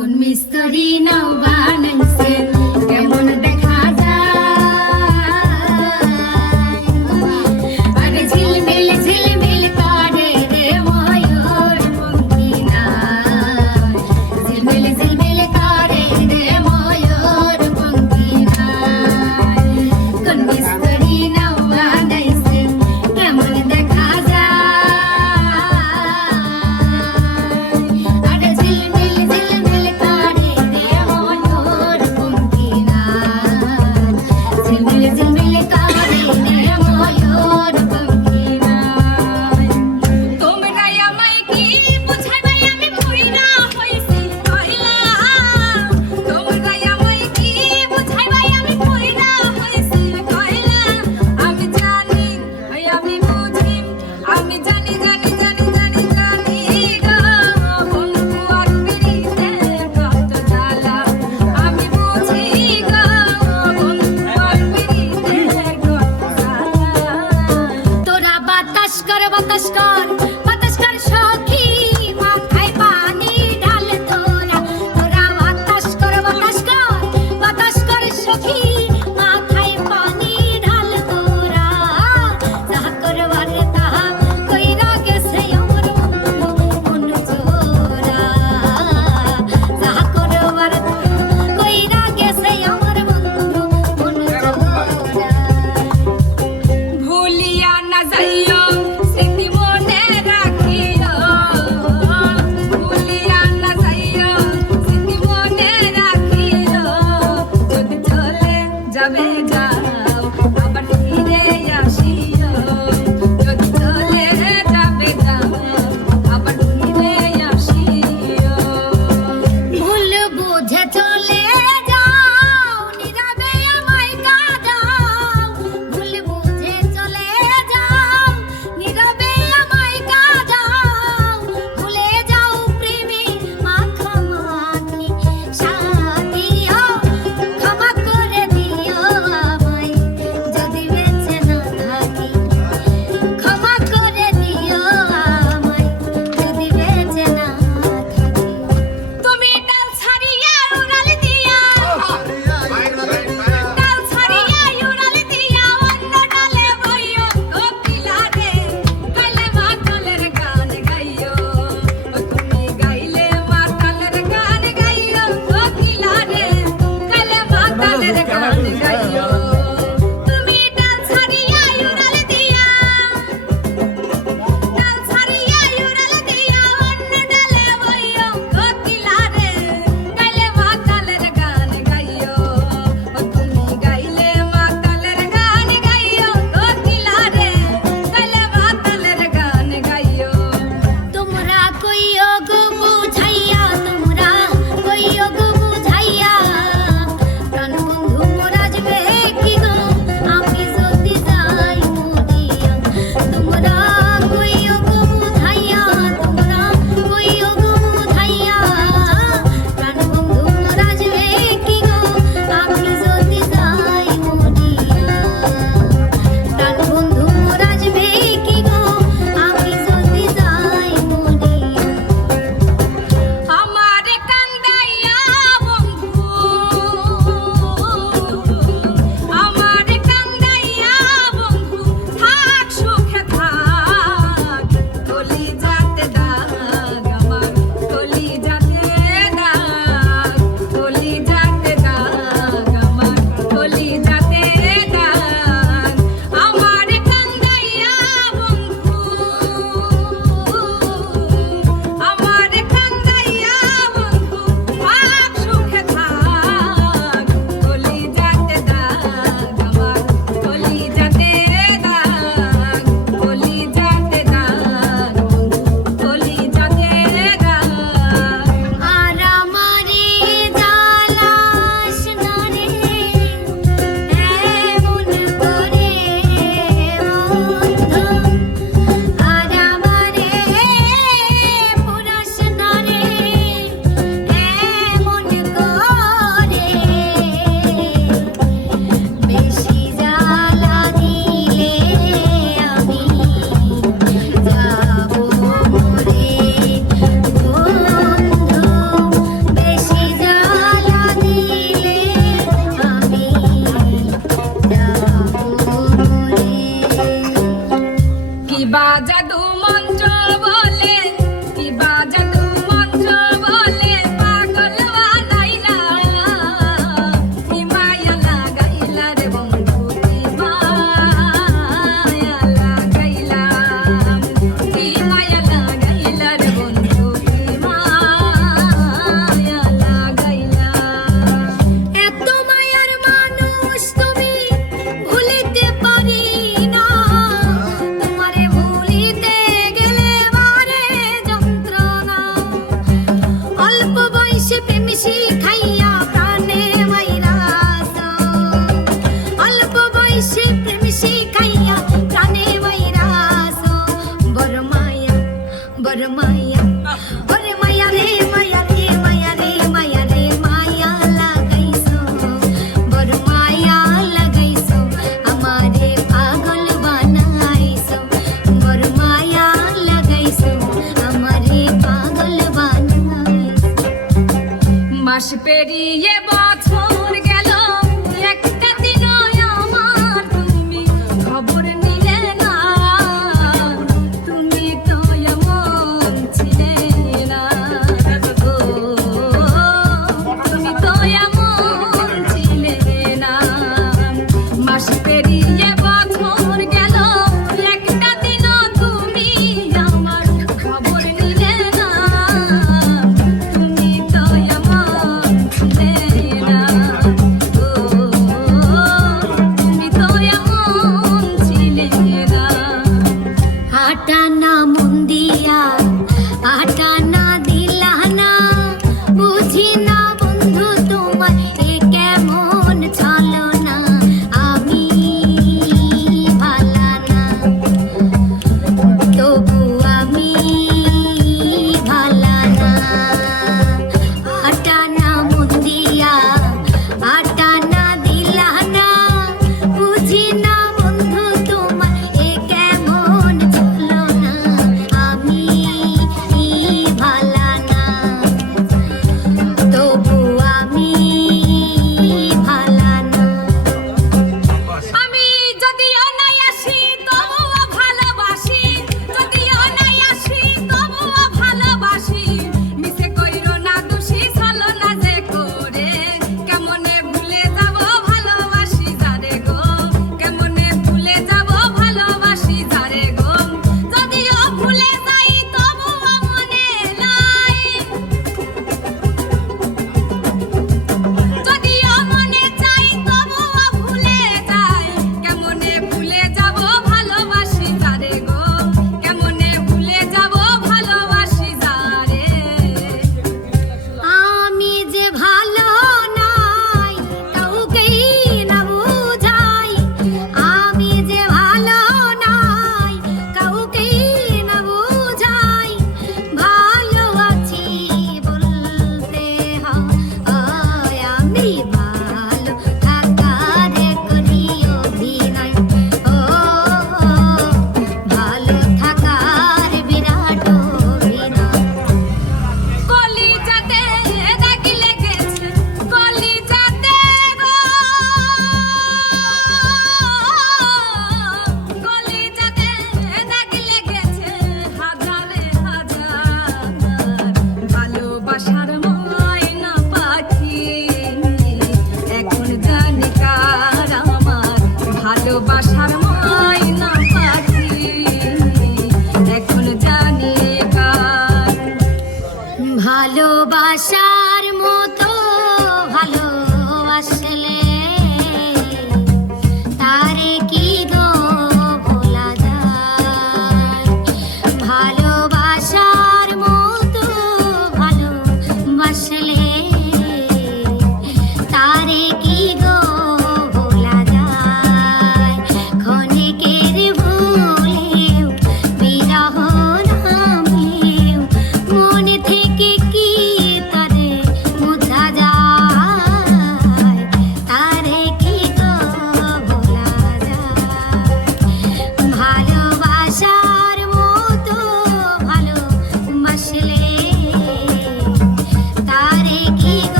কোন মিস্তরি নাও 开心 মাস পেরিয়ে